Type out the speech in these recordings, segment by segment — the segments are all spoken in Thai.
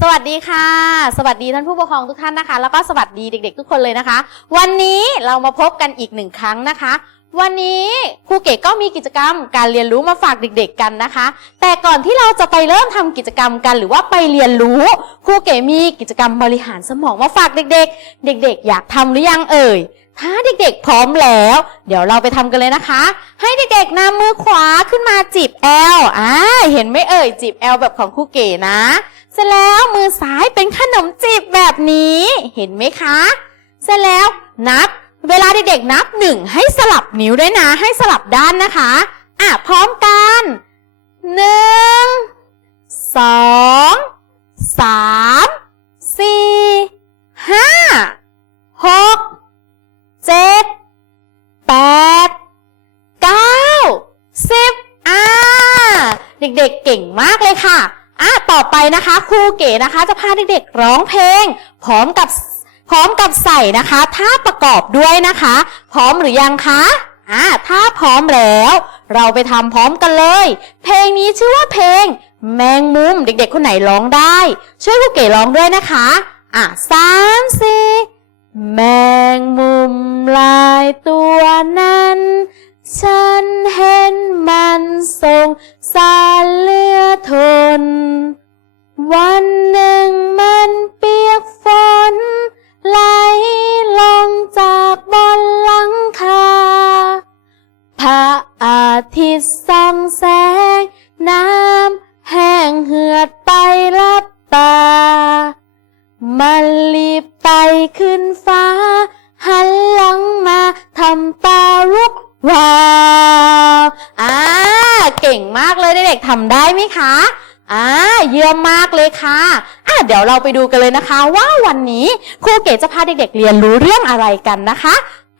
สวัสดีค่ะ สวัสดีท่านผู้ปกครองทุกท่านนะคะ แล้วก็สวัสดีเด็ก ๆ ทุกคนเลยนะคะ วันนี้เรามาพบกันอีกหนึ่งครั้งนะคะ วันนี้ครูเก๋ก็มีกิจกรรมการเรียนรู้มาฝากเด็ก ๆ กันนะคะ แต่ก่อนที่เราจะไปเริ่มทำกิจกรรมกันหรือว่าไปเรียนรู้ครูเก๋มีกิจกรรมบริหารสมองมาฝากเด็ก ๆ เด็ก ๆ อยากทำหรือยังเอ่ยถ้าเด็กๆ พร้อมแล้ว เดี๋ยวเราไปทำกันเลยนะคะ ให้เด็กๆนำมือขวาขึ้นมาจีบแอลอ่าเห็นไหมเอ่ยจีบแอลแบบของครูเก๋นะ เสร็จแล้วมือซ้ายเป็นขนมจีบแบบนี้ เห็นไหมคะ เสร็จแล้วนับ เวลาเด็กๆนับหนึ่งให้สลับนิ้วด้วยนะ ให้สลับด้านนะคะ อะพร้อมกันหนึ่งสองสามสี่ นะคะครูเก๋นะคะจะพาเด็กๆร้องเพลง พร้อมกับพร้อมกับใส่นะคะท่าประกอบด้วยนะคะ พร้อมหรือยังคะอะถ้าพร้อมแล้ว เราไปทำพร้อมกันเลย เพลงนี้ชื่อว่าเพลง แมงมุมเด็กๆ คนไหนร้องได้ ช่วยครูเก๋ร้องด้วยนะคะอะสามสี่แมงมุมลายตัวนั้น ฉันเห็นมันทรงสารเลือทน วันหนึ่งมันเปียกฝน ไหลลงจากบนหลังคาพระอาทิตย์ อะเดี๋ยวเราไปดูกันเลยนะคะ ว่าวันนี้ครูเก๋จะพาเด็กๆ เรียนรู้เรื่องอะไรกันนะคะ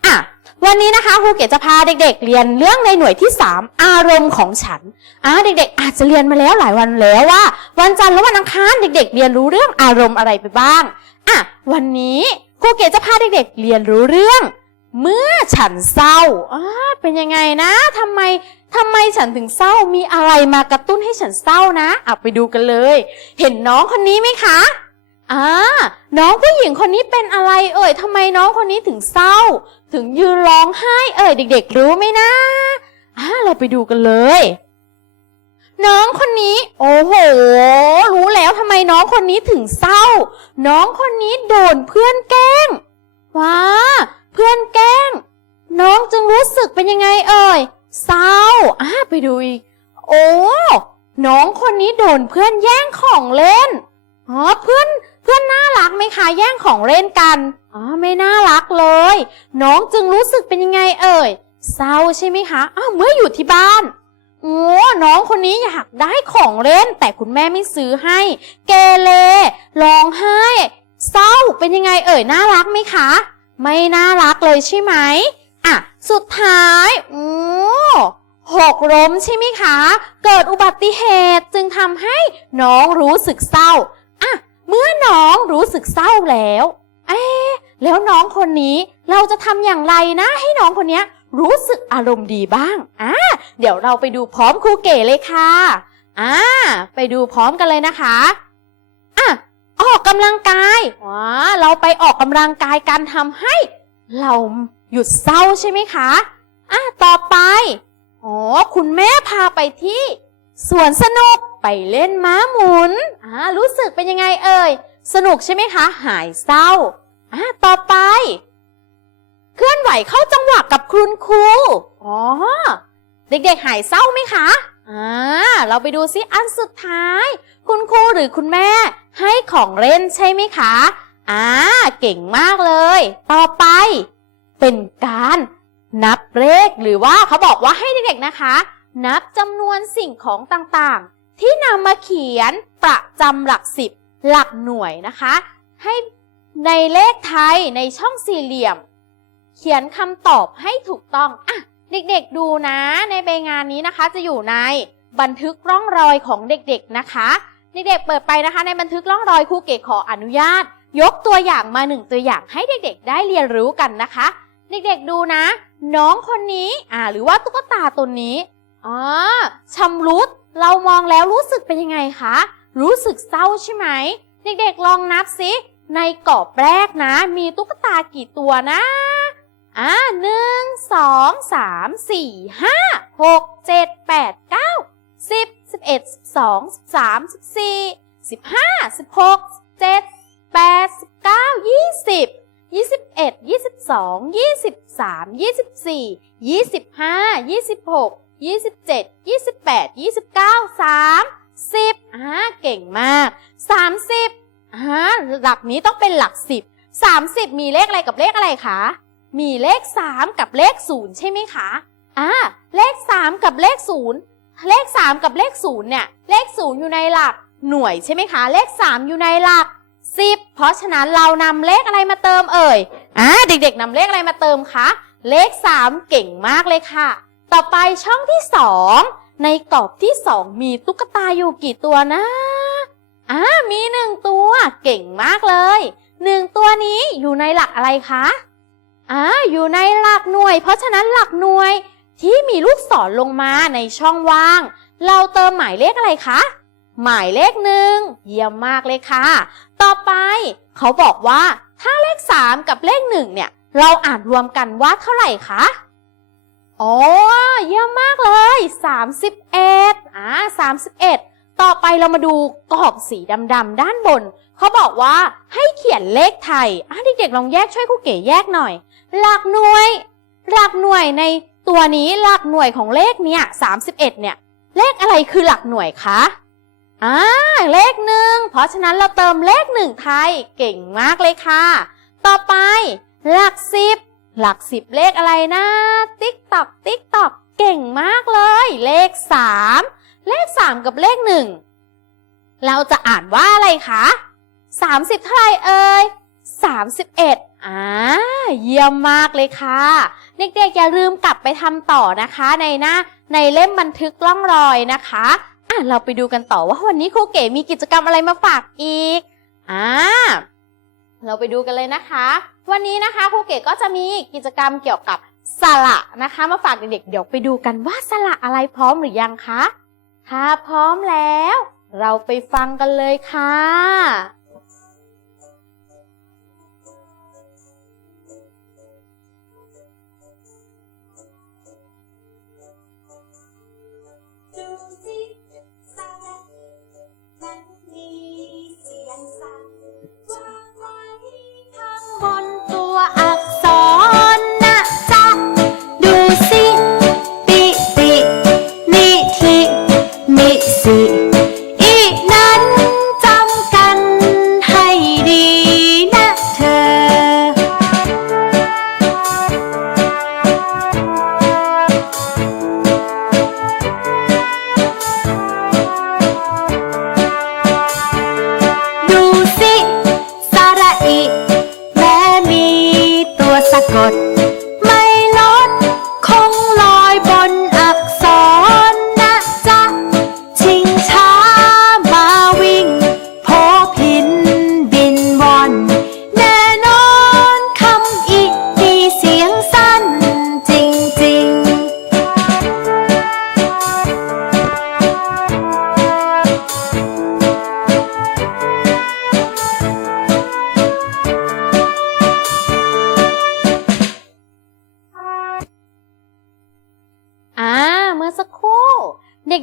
อะวันนี้นะคะครูเก๋จะพาเด็ก ๆ เรียนเรื่องในหน่วยที่ 3 อารมณ์ของฉันอ่าเด็ก ๆ อาจจะเรียนมาแล้วหลายวันแล้วว่า วันจันทร์และวันอังคารเด็ก ๆ เรียนรู้เรื่องอารมณ์อะไรไปบ้างอะวันนี้ครูเก๋จะพาเด็ก ๆ เรียนรู้เรื่อง เมื่อฉันเศร้าอ่าเป็นยังไงนะทำไม ทำไมฉันถึงเศร้ามีอะไรมากระตุ้นให้ฉันเศร้านะเอะไปดูกันเลย เห็นน้องคนนี้ไหมคะอ่าน้องผู้หญิงคนนี้เป็นอะไร เอ่ยทำไมน้องคนนี้ถึงเศร้า ถึงยืนร้องไห้เอ่ยเด็ก ๆ รู้ไหมนะอ่าเราไปดูกันเลย น้องคนนี้ โอ้โห รู้แล้วทำไมน้องคนนี้ถึงเศร้า น้องคนนี้โดนเพื่อนแกล้งว้าเพื่อนแกล้ง น้องจึงรู้สึกเป็นยังไงเอ่ย เศร้าอ่าไปดูอีก โอ้ น้องคนนี้โดนเพื่อนแย่งของเล่น อ๋อ เพื่อน เพื่อนน่ารักไหมคะ แย่งของเล่นกัน อ๋อ ไม่น่ารักเลย น้องจึงรู้สึกเป็นยังไงเอ่ย เศร้าใช่ไหมคะ อ้าว เมื่ออยู่ที่บ้านโอ้น้องคนนี้อยากได้ของเล่น แต่คุณแม่ไม่ซื้อให้ เกเรร้องไห้ เศร้า เป็นยังไงเอ่ย น่ารักไหมคะ ไม่น่ารักเลยใช่ไหม อะ สุดท้ายโอ้หกล้มใช่ไหมคะ เกิดอุบัติเหตุจึงทำให้น้องรู้สึกเศร้า อะ เมื่อน้องรู้สึกเศร้าแล้ว เอ๊แล้วน้องคนนี้เราจะทำอย่างไรนะ ให้น้องคนนี้รู้สึกอารมณ์ดีบ้าง อะ เดี๋ยวเราไปดูพร้อมครูเก๋เลยค่ะ อ่า ไปดูพร้อมกันเลยนะคะ อะ ออกกำลังกายว้าเราไปออกกำลังกายการทำให้เรา หยุดเศร้าใช่ไหมคะอะต่อไปอ๋อคุณแม่พาไปที่สวนสนุกไปเล่นม้าหมุนอ่ารู้สึกเป็นยังไงเอ่ย สนุกใช่ไหมคะ หายเศร้าอะต่อไป เคลื่อนไหวเข้าจังหวะกับคุณครูอ๋อเด็กๆหายเศร้าไหมคะอ่าเราไปดูซิอันสุดท้าย คุณครูหรือคุณแม่ให้ของเล่นใช่ไหมคะอ่าเก่งมากเลย ต่อไป เป็นการนับเลขหรือว่าเขาบอกว่าให้เด็กๆนะคะ นับจำนวนสิ่งของต่างๆ ที่นำมาเขียนประจำหลักสิบหลักหน่วยนะคะ ให้ในเลขไทยในช่องสี่เหลี่ยม เขียนคำตอบให้ถูกต้องอะเด็กๆดูนะในใบงานนี้นะคะ จะอยู่ในบันทึกร่องรอยของเด็กๆนะคะ เด็กๆเปิดไปนะคะ ในบันทึกร่องรอยครูเก๋ขออนุญาต ยกตัวอย่างมาหนึ่งตัวอย่างให้เด็กๆ ได้เรียนรู้กันนะคะ เด็กๆดูนะ น้องคนนี้อ่าหรือว่าตุ๊กตาตัวนี้อ๋อชำรุดเรามองแล้วรู้สึกเป็นยังไงคะ รู้สึกเศร้าใช่ไหม เด็กๆลองนับสิ ในกรอบแรกนะ มีตุ๊กตากี่ตัวนะอ่าหนึ่งสองสามสี่ห้าหกเจ็ดแปดเก้าสิบสิบเอ็ดสิบสองสิบสามสิบสี่สิบห้าสิบหกเจ็ดแปดสิบเก้ายี่สิบ ยี่สิบเอ็ดยี่สิบสองยี่สิบสามยี่สิบสี่ยี่สิบห้ายี่สิบหกยี่สิบเจ็ดยี่สิบแปดยี่สิบเก้าสามสิบอ่าเก่งมากสามสิบอ่าหลักนี้ต้องเป็นหลักสิบสามสิบมีเลขอะไรกับเลขอะไรคะ มีเลข 3 กับเลข 0 ใช่ไหมคะอ่าเลข 3 กับเลข 0 เลข 3 กับเลข 0 เนี่ย เลข 0 อยู่ในหลักหน่วยใช่ไหมคะ เลข 3 อยู่ในหลัก 10 เพราะฉะนั้นเรานำเลขอะไรมาเติมเอ่ยอ่าเด็กๆนำเลขอะไรมาเติมคะเลข 3 เก่งมากเลยค่ะ ต่อไปช่องที่ 2 ในกรอบที่ 2 มีตุ๊กตาอยู่กี่ตัวนะอ่ามีหนึ่งตัวเก่งมากเลยหนึ่งตัวนี้อยู่ในหลักอะไรคะอ่าอยู่ในหลักหน่วย เพราะฉะนั้นหลักหน่วยที่มีลูกศรลงมาในช่องว่าง เราเติมหมายเลขอะไรคะ หมายเลขหนึ่งเยี่ยมมากเลยค่ะ ต่อไปเขาบอกว่า ถ้าเลข 3 กับเลข1เนี่ย เราอ่านรวมกันว่าเท่าไหร่คะอ๋อเยี่ยมมากเลย 31อ่า31 ต่อไปเรามาดูกรอบสีดำๆด้านบน เขาบอกว่าให้เขียนเลขไทยอะเด็กๆลองแยกช่วยครูเก๋แยกหน่อย หลักหน่วย หลักหน่วยในตัวนี้หลักหน่วยของเลขเนี่ย31 เนี่ย เลขอะไรคือหลักหน่วยคะ อ่าเลขหนึ่งเพราะฉะนั้นเราเติมเลขหนึ่งไทยเก่งมากเลยค่ะ ต่อไป หลักสิบหลักสิบเลขอะไรนะ ติ๊กตอกติ๊กตอกเก่งมากเลย เลขสามเลขสามกับเลขหนึ่งเราจะอ่านว่าอะไรคะสามสิบเท่าไรเอ่ยสามสิบเอ็ดอ่าเยี่ยมมากเลยค่ะ เด็กๆอย่าลืมกลับไปทำต่อนะคะ ในหน้าในเล่มบันทึกล่องรอยนะคะ อะเราไปดูกันต่อว่าวันนี้ครูเก๋มีกิจกรรมอะไรมาฝากอีก อ่า เราไปดูกันเลยนะคะ วันนี้นะคะครูเก๋ก็จะมีกิจกรรมเกี่ยวกับสระนะคะ มาฝากเด็กๆเดี๋ยวไปดูกันว่าสระอะไรพร้อมหรือยังคะ ถ้าพร้อมแล้ว เราไปฟังกันเลยค่ะ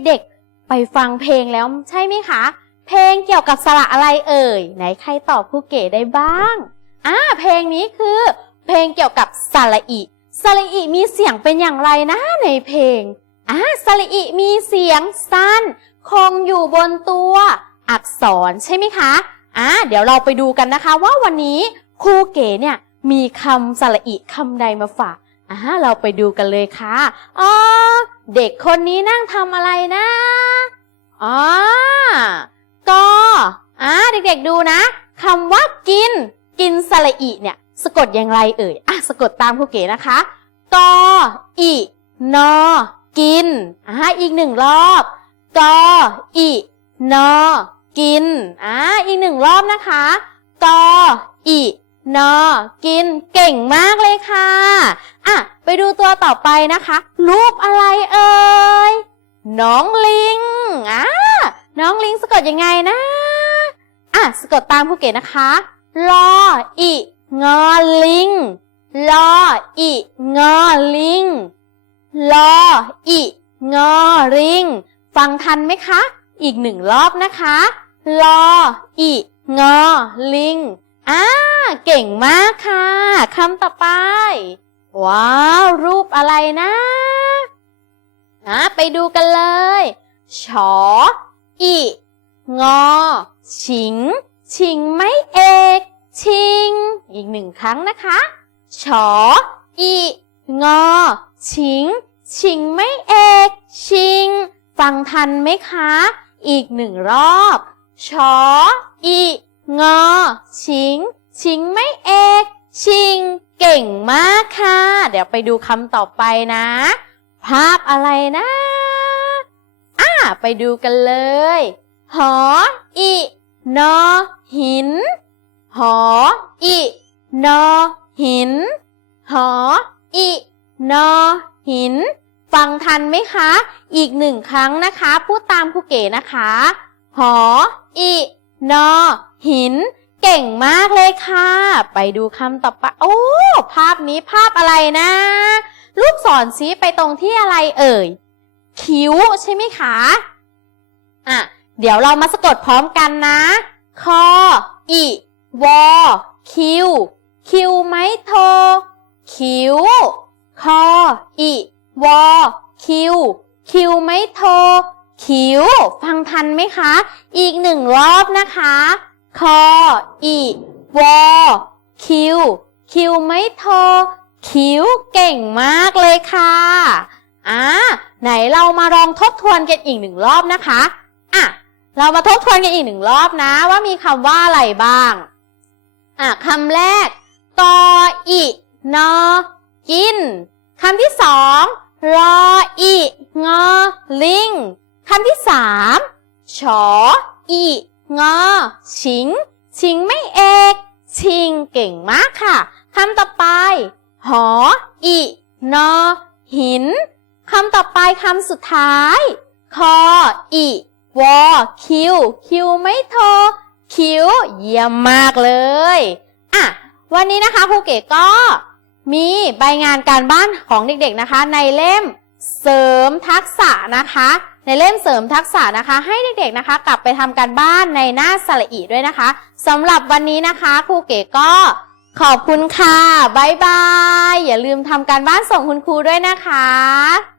เด็กๆ ไปฟังเพลงแล้วใช่ไหมคะ เพลงเกี่ยวกับสระอะไรเอ่ย ไหนใครตอบครูเก๋ได้บ้างอ่าเพลงนี้คือ เพลงเกี่ยวกับสระอิสระอิมีเสียงเป็นอย่างไรนะในเพลงอ่าสระอิมีเสียงสั้น คงอยู่บนตัวอักษรใช่ไหมคะอ่าเดี๋ยวเราไปดูกันนะคะว่าวันนี้ครูเก๋เนี่ยมีคำสระอิคำใดมาฝาก อ่าเราไปดูกันเลยค่ะอ๋อเด็กคนนี้นั่งทำอะไรนะอ๋อก็อ่าเด็กๆดูนะคำว่ากิน กินสระอิเนี่ย สะกดอย่างไรเอ่ยอะสะกดตามครูเก๋นะคะกออินอกินอ่าอีกหนึ่งรอบกออินอกินอ่าอีกหนึ่งรอบนะคะกออิ นอกินเก่งมากเลยค่ะ อะ ไปดูตัวต่อไปนะคะ รูปอะไรเอ่ย น้องลิง อ่าน้องลิงสะกดยังไงนะ อะ สะกดตามครูเก๋นะคะ ลออิงอลิง ลออิงอลิง ลออิงอริง ฟังทันไหมคะ อีกหนึ่งรอบนะคะ ลออิงอลิง อ่าเก่งมากค่ะคำต่อไป ว้าว รูปอะไรนะนะไปดูกันเลยชออิงอ ชิง ชิงไม่เอก ชิง อีกหนึ่งครั้งนะคะชออิงอ ชิง ชิงไม่เอก ชิง ฟังทันไหมคะ อีกหนึ่งรอบชออิ งอ ชิง ชิงไม่เอก ชิง เก่งมากค่ะ เดี๋ยวไปดูคำต่อไปนะ ภาพอะไรนะอ่าไปดูกันเลย หออินอ หิน หออินอ หิน หออินอ หิน ฟังทันไหมคะ อีกหนึ่งครั้งนะคะ พูดตามครูเก๋นะคะ หออิ นอ หิน เก่งมากเลยค่ะ ไปดูคำต่อไป โอ้ ภาพนี้ภาพอะไรนะ ลูกศรชี้ไปตรงที่อะไรเอ่ย คิ้วใช่ไหมคะ อะ เดี๋ยวเรามาสะกดพร้อมกันนะ คออิวอ คิว คิวไม้โท คิ้ว คออิวอ คิว คิวไม่โท คิ้ว ฟังทันไหมคะ อีกหนึ่งรอบนะคะ คออิวอคิว คิวไม่โทคิ้วเก่งมากเลยค่ะอ่าไหนเรามาลองทบทวนกันอีกหนึ่งรอบนะคะอะเรามาทบทวนกันอีกหนึ่งรอบนะ ว่ามีคำว่าอะไรบ้างอะคำแรกกออินอกินคำที่สองรออิงอลิง คำที่สามชออิงอ ชิง ชิงไม่เอก ชิงเก่งมากค่ะ คำต่อไป หออินอ หิน คำต่อไปคำสุดท้าย คออิวอคิว คิวไม่โทคิวเยี่ยมมากเลย อะ วันนี้นะคะครูเก๋ก็มีใบงานการบ้านของเด็กๆนะคะ ในเล่มเสริมทักษะนะคะ ในเล่มเสริมทักษะนะคะ ให้เด็กๆนะคะ กลับไปทำการบ้านในหน้าสระอีด้วยนะคะสำหรับวันนี้นะคะครูเก๋ก็ขอบคุณค่ะ บ๊ายบาย อย่าลืมทำการบ้านส่งคุณครูด้วยนะคะ